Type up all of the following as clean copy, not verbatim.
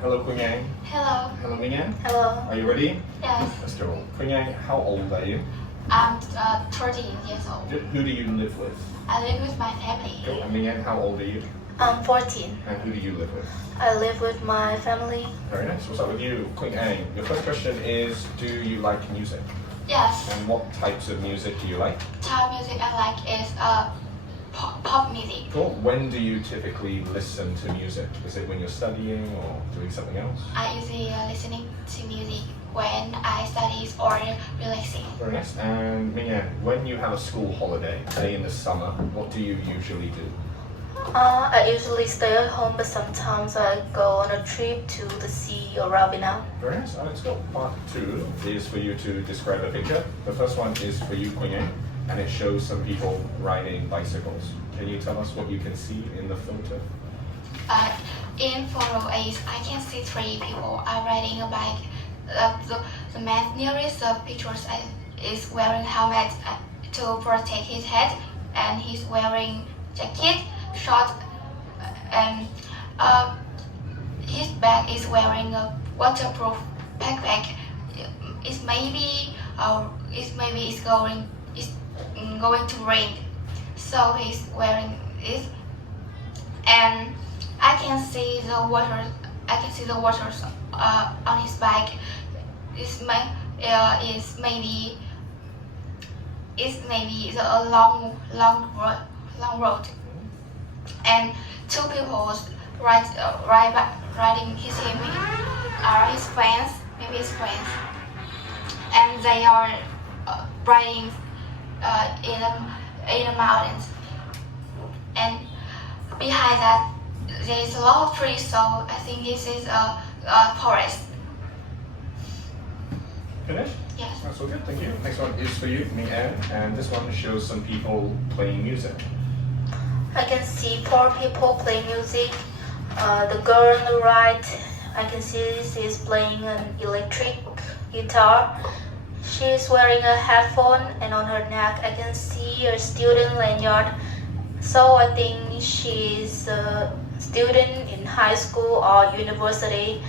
Hello, Quynh. Hello. Hello, Minh. Hello. Are you ready? Yes. Let's go. Quynh, how old are you? I'm 13 years old. Who do you live with? I live with my family. Go. And Minh, how old are you? I'm 14. And who do you live with? I live with my family. Very nice. What's up with you, Quynh? Your first question is, do you like music? Yes. And what types of music do you like? Type music I like is pop music. Cool. When do you typically listen to music? Is it when you're studying or doing something else? I usually listening to music when I study or relaxing. Very nice. And Minh, when you have a school holiday, say in the summer, what do you usually do? I usually stay at home, but sometimes I go on a trip to the sea or Ravina. Very nice. Let's go. Part 2 is for you to describe a picture. The first one is for you, Quynh, and it shows some people riding bicycles. Can you tell us what you can see in the photo? In photo 8, I can see 3 people are riding a bike. The man nearest the pictures is wearing helmet to protect his head, and he's wearing jacket, short, and his bag is wearing a waterproof backpack. It's maybe it's going to rain, so he's wearing it, and I can see the water. I can see the waters on his bike. It's maybe a long road, and 2 people riding him are his friends, maybe his friends, and they are riding in the mountains, and behind that there is a lot of trees, so I think this is a forest. Finished? Yes. That's all good, thank you. Next one is for you, Minh, and this one shows some people playing music. I can see 4 people playing music. The girl on the right, I can see she's playing an electric guitar. She's wearing a headphone, and on her neck I can see a student lanyard. So I think she's a student in high school or university.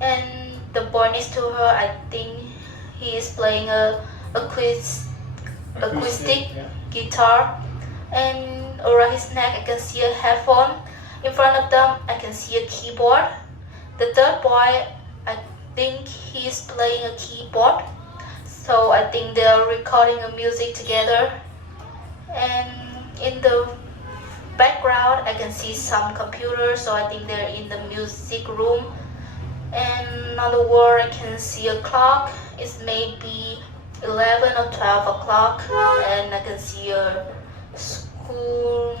And the boy next to her, I think he is playing acoustic guitar. And around his neck I can see a headphone. In front of them I can see a keyboard. The third boy, I think he's playing a keyboard. So I think they are recording a music together. And in the background I can see some computers, so I think they're in the music room. And on the wall I can see a clock. It's maybe 11 or 12 o'clock, and I can see a school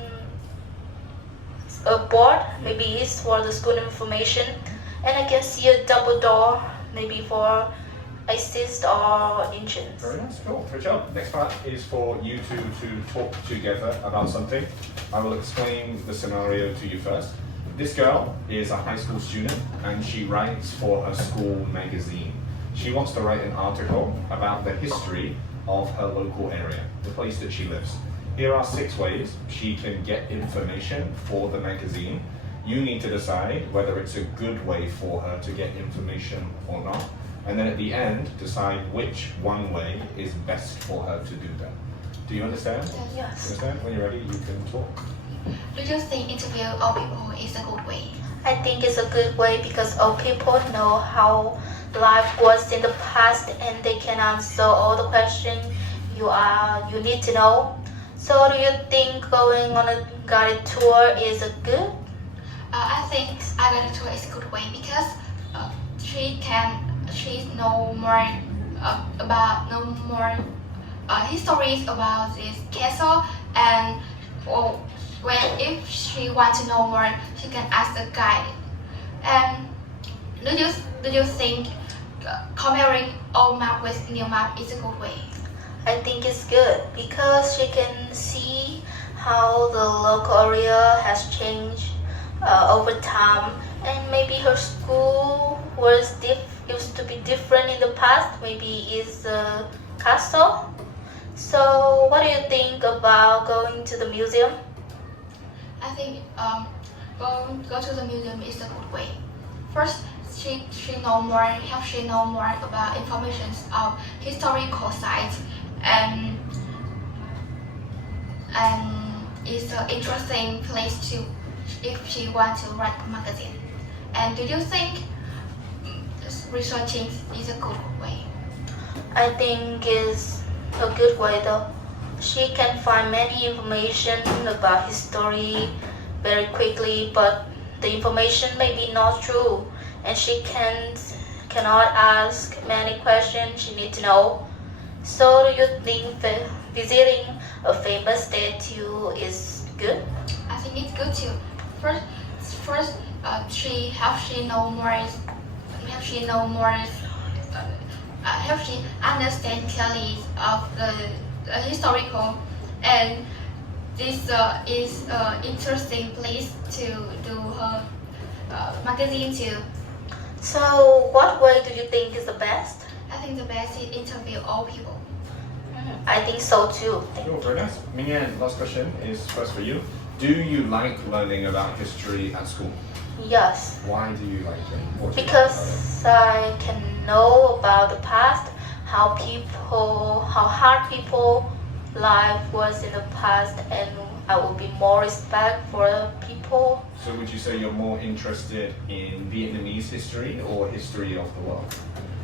board, maybe it's for the school information. And I can see a double door, maybe for assist or entrance. Very nice, cool, good job. Next part is for you two to talk together about something. I will explain the scenario to you first. This girl is a high school student and she writes for her school magazine. She wants to write an article about the history of her local area, the place that she lives. Here are 6 ways she can get information for the magazine. You need to decide whether it's a good way for her to get information or not. And then at the end, decide which one way is best for her to do that. Do you understand? Yes. Understand? When you're ready, you can talk. Do you think interview all people is a good way? I think it's a good way because all people know how life was in the past, and they can answer all the questions you need to know. So do you think going on a guided tour is a good? I think a guided tour is a good way because she know more histories about this castle, and if she wants to know more, she can ask the guide. And do you think comparing old map with new map is a good way? I think it's good because she can see how the local area has changed over time, and maybe her school used to be different in the past. Maybe it's a castle. So what do you think about going to the museum? I think go to the museum is a good way. First, she know more, help she know more about information of historical sites, and it's an interesting place to if she want to write a magazine. And do you think researching is a good way? I think it's a good way though. She can find many information about history very quickly, but the information may be not true, and she cannot ask many questions she needs to know. So do you think visiting a famous statue is good? I think it's good too. First, she helps she know more, helps she know more, helps she understand clearly of the historical, and this is an interesting place to do her magazine too. So what way do you think is the best? I think the best is interview all people. I think so too. Cool, very nice. Minh, last question is first for you. Do you like learning about history at school? Yes, Why do you like it? What do you like because I can know about the past, how hard people life was in the past, and I will be more respect for people. about it? So would you say you're more interested in Vietnamese history or history of the world?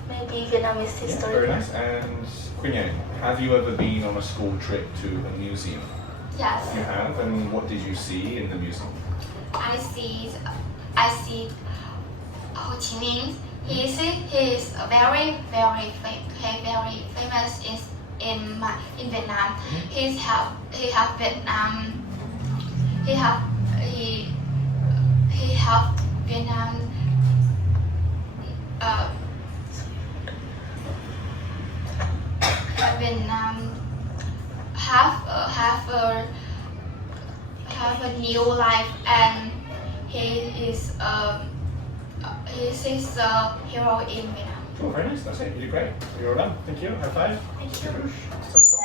Maybe Vietnamese Yeah, history. very nice. And Quynh, have you ever been on a school trip to a museum? Yes, You have, and what did you see in the museum? I see Ho Chi Minh. He is very famous in Vietnam. He have Vietnam. He have Vietnam. Vietnam have a new life, and he is a hero in Vietnam. Cool, very nice. That's it. You did great. You're all done. Thank you. High five. Thank you. Thumbs up.